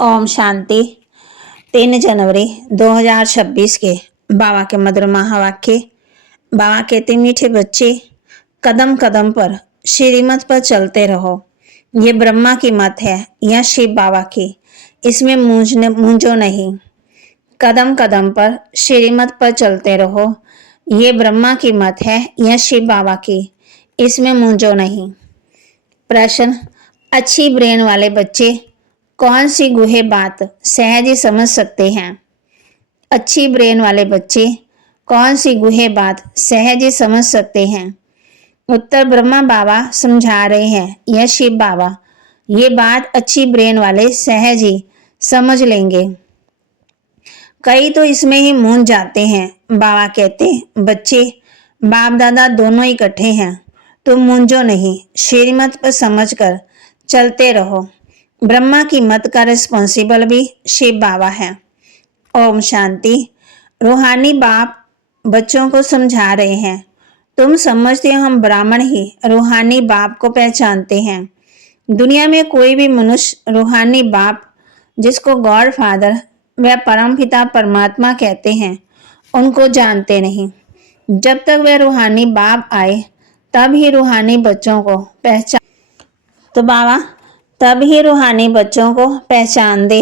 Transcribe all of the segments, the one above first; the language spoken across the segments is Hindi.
ओम शांति। 3 जनवरी 2026 के बाबा के मधुर महावाक्य। बाबा कहते, मीठे बच्चे, कदम कदम पर श्रीमत पर चलते रहो। ये ब्रह्मा की मत है या शिव बाबा की, इसमें मूंझो नहीं। कदम कदम पर श्रीमत पर चलते रहो। ये ब्रह्मा की मत है या शिव बाबा की, इसमें मूंझो नहीं। प्रश्न, अच्छी ब्रेन वाले बच्चे कौन सी गुहे बात सहज ही समझ सकते हैं? अच्छी ब्रेन वाले बच्चे कौन सी गुहे बात सहज ही समझ सकते हैं? उत्तर, ब्रह्मा बाबा समझा रहे हैं या शिव बाबा। ये बात अच्छी ब्रेन वाले सहज ही समझ लेंगे। कई तो इसमें ही मूंझ जाते हैं। बाबा कहते, बच्चे, बाप दादा दोनों इकट्ठे हैं, तो मूंझो नहीं, श्रीमत पर समझकर चलते रहो। ब्रह्मा की मत का रिस्पॉन्सिबल भी शिव बाबा है। ओम शांति। रूहानी बाप बच्चों को समझा रहे हैं, तुम समझते हो हम ब्राह्मण ही रूहानी बाप को पहचानते हैं। दुनिया में कोई भी मनुष्य रूहानी बाप, जिसको गॉड फादर व परमपिता परमात्मा कहते हैं, उनको जानते नहीं। जब तक वह रूहानी बाप आए तब ही रूहानी बच्चों को पहचान, तो बाबा तब ही रूहानी बच्चों को पहचान दे।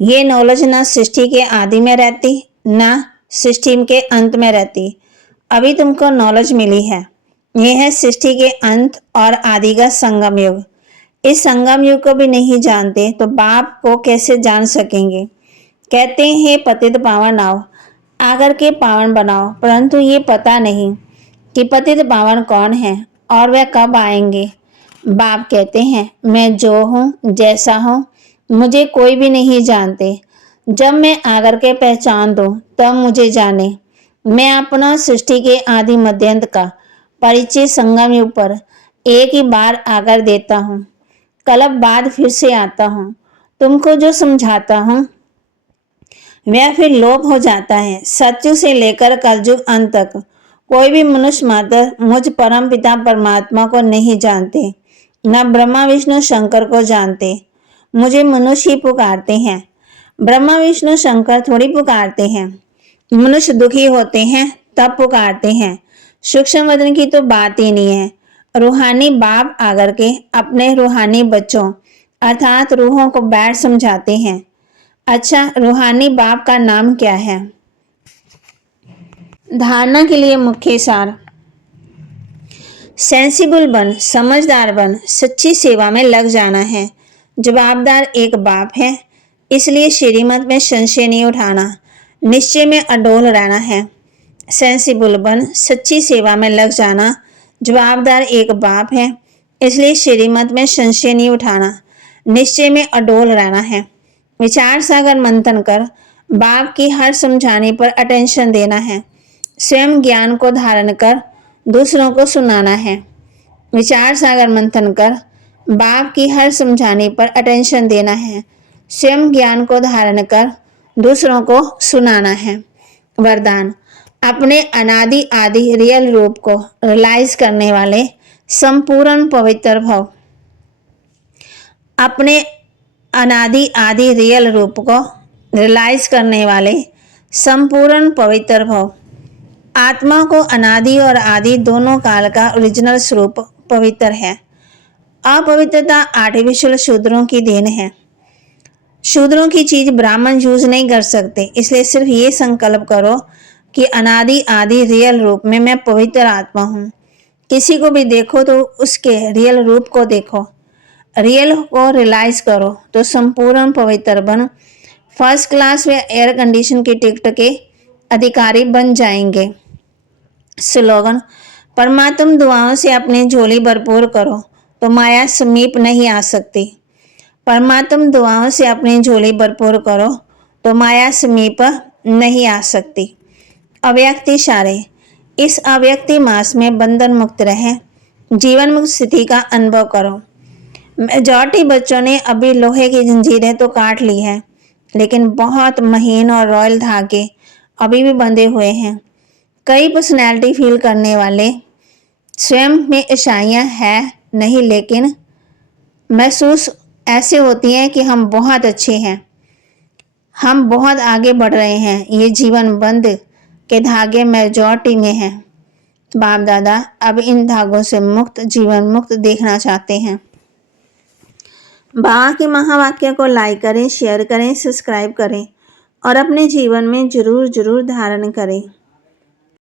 ये नॉलेज ना सृष्टि के आदि में रहती, ना सृष्टि के अंत में रहती। अभी तुमको नॉलेज मिली है। यह है सृष्टि के अंत और आदि का संगम युग। इस संगम युग को भी नहीं जानते तो बाप को कैसे जान सकेंगे? कहते हैं, पतित पावन आओ, आकर के पावन बनाओ, परंतु ये पता नहीं कि पतित पावन कौन है और वह कब आएंगे। बाप कहते हैं, मैं जो हूँ, जैसा हूँ, मुझे कोई भी नहीं जानते। जब मैं आकर के पहचान दूँ तब मुझे जाने। मैं अपना सृष्टि के आदि मध्यांत का परिचय संगम युग पर एक ही बार आकर देता हूँ। कल्प बाद फिर से आता हूँ। तुमको जो समझाता हूँ वह फिर लोप हो जाता है। सत्युग से लेकर कलयुग अंत तक कोई भी मनुष्य मात्र मुझ परम पिता परमात्मा को नहीं जानते, न ब्रह्मा विष्णु शंकर को जानते। मुझे मनुष्य ही पुकारते हैं। ब्रह्मा विष्णु शंकर थोड़ी पुकारते हैं। मनुष्य दुखी होते हैं तब पुकारते हैं। सूक्ष्म वदन की तो बात ही नहीं है। रूहानी बाप आकर के अपने रूहानी बच्चों अर्थात रूहों को बैठ समझाते हैं। अच्छा, रूहानी बाप का नाम क्या है? धारणा के लिए मुख्य सार। सेंसिबल बन, समझदार बन, सच्ची सेवा में लग जाना है। जवाबदार एक बाप है, इसलिए श्रीमत में संशय नहीं उठाना, निश्चय में अडोल रहना है। सेंसिबल बन, सच्ची सेवा में लग जाना, जवाबदार एक बाप है, इसलिए श्रीमत में संशय नहीं उठाना, निश्चय में अडोल रहना है। विचार सागर मंथन कर बाप की हर समझाने पर अटेंशन देना है। स्वयं ज्ञान को धारण कर दूसरों को सुनाना है। विचार सागर मंथन कर बाप की हर समझाने पर अटेंशन देना है। स्वयं ज्ञान को धारण कर दूसरों को सुनाना है। वरदान, अपने अनादि आदि रियल रूप को रियलाइज करने वाले संपूर्ण पवित्र भव। अपने अनादि आदि रियल रूप को रियलाइज करने वाले संपूर्ण पवित्र भव। आत्मा को अनादि और आदि दोनों काल का ओरिजिनल स्वरूप पवित्र है। अपवित्रता आर्टिफिशियल शूद्रों की देन है। शूद्रों की चीज ब्राह्मण यूज नहीं कर सकते, इसलिए सिर्फ ये संकल्प करो कि अनादि आदि रियल रूप में मैं पवित्र आत्मा हूँ। किसी को भी देखो तो उसके रियल रूप को देखो, रियल को रियलाइज करो तो संपूर्ण पवित्र बन फर्स्ट क्लास व एयर कंडीशन की टिकट के अधिकारी बन जाएंगे। स्लोगन, परमात्म दुआओं से अपनी झोली भरपूर करो तो माया समीप नहीं आ सकती। परमात्म दुआओं से अपनी झोली भरपूर करो तो माया समीप नहीं आ सकती। अव्यक्त इशारे, इस अव्यक्ति मास में बंधन मुक्त रहें, जीवन मुक्त स्थिति का अनुभव करो। मेजॉरिटी बच्चों ने अभी लोहे की जंजीरें तो काट ली है, लेकिन बहुत महीन और रॉयल धागे अभी भी बंधे हुए हैं। कई पर्सनैलिटी फील करने वाले स्वयं में ईसाइयाँ हैं नहीं, लेकिन महसूस ऐसे होती हैं कि हम बहुत अच्छे हैं। हम बहुत आगे बढ़ रहे हैं, ये जीवन बंद के धागे मेजॉरिटी में हैं। बाप दादा अब इन धागों से मुक्त जीवन मुक्त देखना चाहते हैं। बाबा के महावाक्य को लाइक करें, शेयर करें, सब्सक्राइब करें और अपने जीवन में जरूर धारण करें।